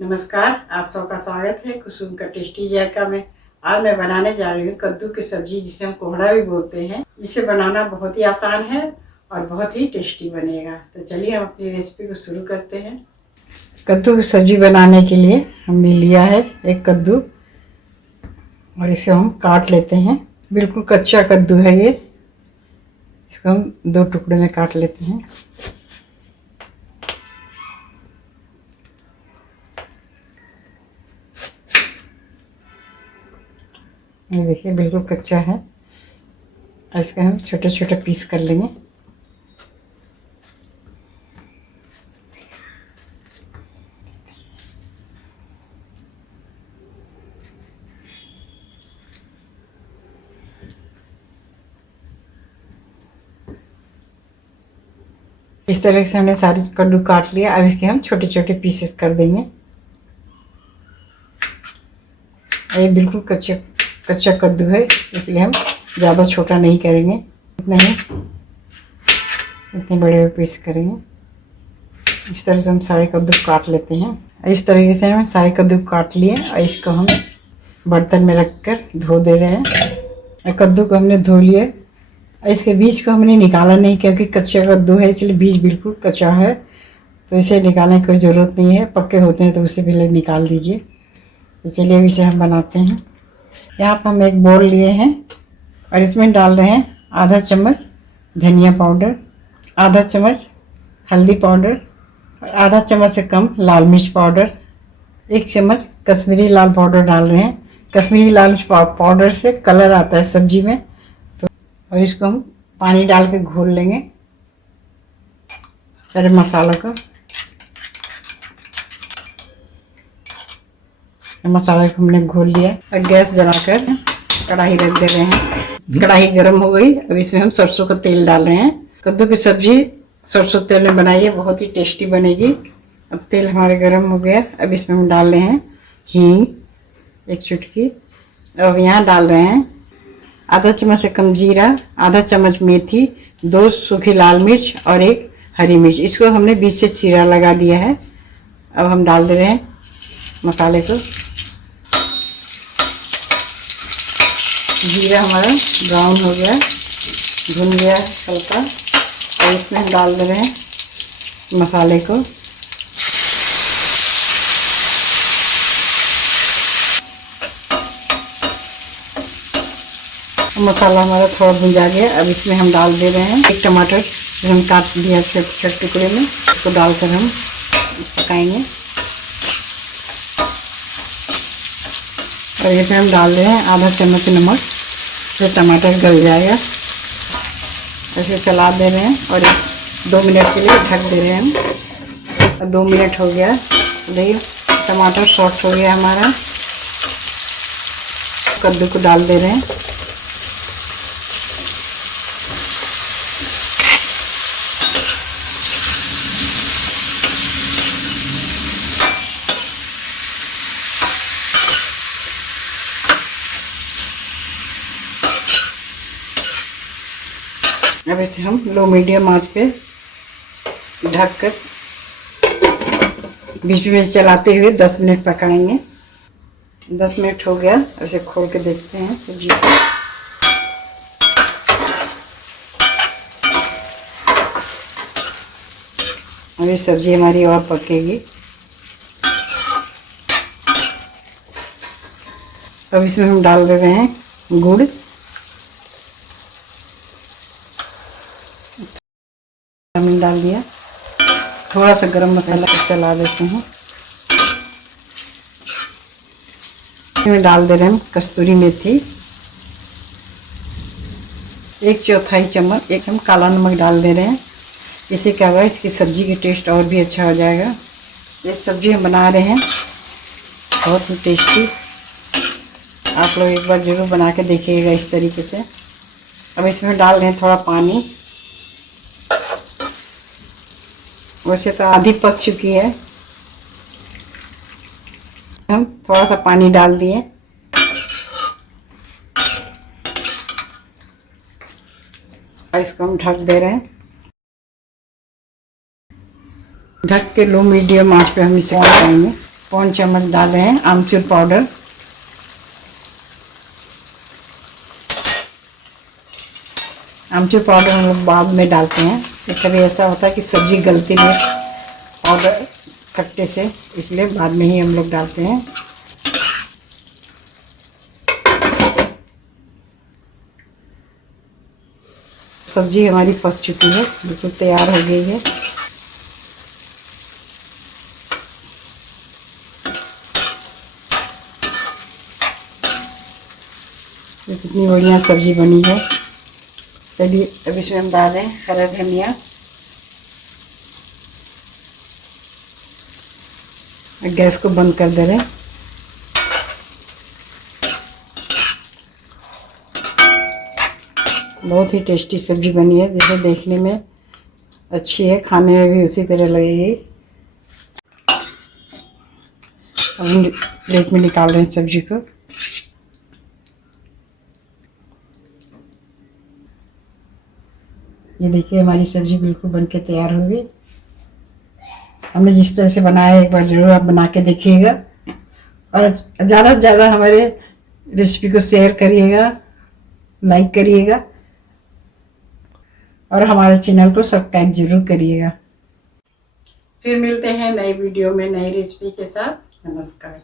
नमस्कार, आप सबका स्वागत है कुसुम का टेस्टी जायका में। आज मैं बनाने जा रही हूँ कद्दू की सब्जी, जिसे हम कोहड़ा भी बोलते हैं। जिसे बनाना बहुत ही आसान है और बहुत ही टेस्टी बनेगा। तो चलिए हम अपनी रेसिपी को शुरू करते हैं। कद्दू की सब्जी बनाने के लिए हमने लिया है एक कद्दू और इसे हम काट लेते हैं। बिल्कुल कच्चा कद्दू है ये। इसको हम 2 टुकड़े में काट लेते हैं। ये देखिए बिल्कुल कच्चा है और इसका हम छोटे छोटे पीस कर लेंगे। इस तरह से हमने सारे कद्दू काट लिया। अब इसके हम छोटे छोटे पीसेस कर देंगे। ये बिल्कुल कच्चा कद्दू है, इसलिए हम ज़्यादा छोटा नहीं करेंगे, इतने बड़े बड़े पीस करेंगे। इस तरह से हम सारे कद्दू काट लेते हैं। इस तरीके से हम सारे कद्दू काट लिए और इसको हम बर्तन में रखकर धो दे रहे हैं। कद्दू को हमने धो लिया। इसके बीज को हमने निकाला नहीं, क्योंकि कच्चा कद्दू है, इसलिए बीज बिल्कुल कच्चा है, तो इसे निकालने की कोई ज़रूरत नहीं है। पक्के होते हैं तो उसे पहले निकाल दीजिए। तो चलिए अब इसे हम बनाते हैं। यहाँ पर हम एक बोल लिए हैं और इसमें डाल रहे हैं आधा चम्मच धनिया पाउडर, आधा चम्मच हल्दी पाउडर और आधा चम्मच से कम लाल मिर्च पाउडर, 1 चम्मच कश्मीरी लाल पाउडर डाल रहे हैं। कश्मीरी लाल पाउडर से कलर आता है सब्जी में। तो और इसको हम पानी डाल के घोल लेंगे सारे मसालों को। मसाले को हमने घोल लिया और गैस जलाकर कढ़ाई रख दे रहे हैं। कढ़ाई गर्म हो गई। अब इसमें हम सरसों का तेल डाल रहे हैं। कद्दू की सब्जी सरसों तेल में बनाइए, बहुत ही टेस्टी बनेगी। अब तेल हमारे गर्म हो गया। अब इसमें हम डाल रहे हैं हींग 1 चुटकी। अब यहाँ डाल रहे हैं आधा चम्मच से कम जीरा, आधा चम्मच मेथी, 2 सूखी लाल मिर्च और 1 हरी मिर्च। इसको हमने बीच से चीरा लगा दिया है। अब हम डाल दे रहे हैं मसाले को। जीरा हमारा ब्राउन हो गया, भुन गया हल्का, और इसमें हम डाल दे रहे हैं मसाले को। मसाला हमारा थोड़ा भुंजा गया। अब इसमें हम डाल दे रहे हैं 1 टमाटर जो हम काट दिया छोटे छोटे टुकड़े में, इसको डालकर हम पकाएंगे। और इसमें हम डाल रहे हैं आधा चम्मच नमक, जो टमाटर गल जाएगा। ऐसे चला दे रहे हैं और 2 मिनट के लिए ढक दे रहे हैं हम। और 2 मिनट हो गया। देखिए टमाटर सॉफ्ट हो गया हमारा। कद्दू को डाल दे रहे हैं। अब इसे हम लो मीडियम आंच पे ढककर बीच में चलाते हुए 10 मिनट पकाएंगे। 10 मिनट हो गया। अब इसे खोल के देखते हैं सब्जी को। अब ये सब्जी हमारी और पकेगी। अब इसमें हम डाल दे रहे हैं गुड़, हमने डाल दिया। थोड़ा सा गरम मसाला चला देते हैं। इसमें डाल दे रहे हैं कस्तूरी मेथी, 1/4 चम्मच। एक हम काला नमक डाल दे रहे हैं। इससे क्या होगा, इसकी सब्जी की टेस्ट और भी अच्छा हो जाएगा। ये सब्जी हम बना रहे हैं बहुत ही टेस्टी। आप लोग एक बार ज़रूर बना के देखिएगा इस तरीके से। अब इसमें डाल रहे हैं थोड़ा पानी। वैसे तो आधी पक चुकी है, हम थोड़ा सा पानी डाल दिए। और इसको हम ढक दे रहे हैं। ढक के लो मीडियम आंच पे हम इसे पकाएंगे पौन चम्मच डाल रहे हैं आमचूर पाउडर। आमचूर पाउडर हम लोग बाद में डालते हैं, कभी ऐसा होता है कि सब्जी गलती में पाउडर खट्टे से, इसलिए बाद में ही हम लोग डालते हैं। सब्जी हमारी पक चुकी है, बिल्कुल तैयार हो गई है। ये कितनी बढ़िया सब्जी बनी है। चलिए अब इसमें हम डाल रहे हैं हरा धनिया, गैस को बंद कर दे रहे हैं। बहुत ही टेस्टी सब्जी बनी है, जैसे देखने में अच्छी है, खाने में भी उसी तरह लगेगी। अब हम प्लेट में निकाल रहे हैं सब्जी को। ये देखिए हमारी सब्जी बिल्कुल बनके तैयार हो गई। हमने जिस तरह से बनाया एक बार ज़रूर आप बना के देखिएगा, और ज़्यादा से ज़्यादा हमारे रेसिपी को शेयर करिएगा, लाइक करिएगा, और हमारे चैनल को सब्सक्राइब जरूर करिएगा। फिर मिलते हैं नई वीडियो में नई रेसिपी के साथ। नमस्कार।